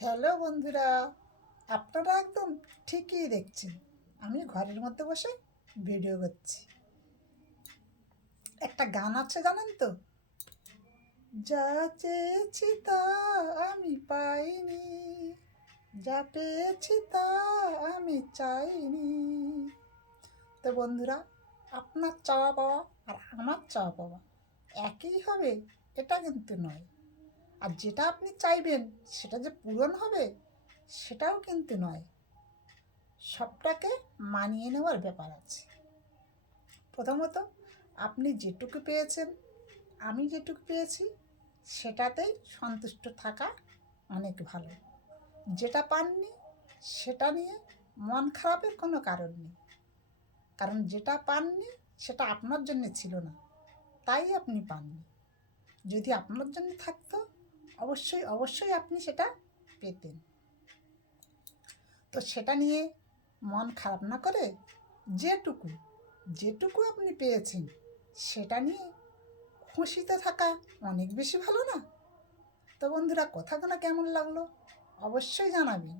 Hello বন্ধুরা, আপনারা একদম ঠিকই দেখছেন। আমি ঘরের মধ্যে বসে ভিডিও করছি। একটা গান আছে জানেন তো? যা চেয়েছি তা আমি পাইনি, যা পেয়েছি তা আমি চাইনি। তো বন্ধুরা, আপনার চাওয়া পাওয়া আর আমার চাওয়া পাওয়া একই হবে এটা কিন্তু নয়। আর যেটা আপনি চাইবেন সেটা যে পূরণ হবে সেটাও কিন্তু নয়। সবটাকে মানিয়ে নেওয়ার ব্যাপার আছে। প্রথমত, আপনি যেটুকু পেয়েছেন, আমি যেটুকু পেয়েছি, সেটাতেই সন্তুষ্ট থাকা অনেক ভালো। যেটা পাননি সেটা নিয়ে মন খারাপের কোনো কারণ নেই। কারণ যেটা পাননি সেটা আপনার জন্য ছিল না, তাই আপনি পাননি। যদি আপনার জন্য থাকতো, অবশ্যই অবশ্যই আপনি সেটা পেতেন। তো সেটা নিয়ে মন খারাপ না করে যেটুকু যেটুকু আপনি পেয়েছেন সেটা নিয়ে খুশিতে থাকা অনেক বেশি ভালো না? তো বন্ধুরা, কথাগুলো কেমন লাগলো অবশ্যই জানাবেন।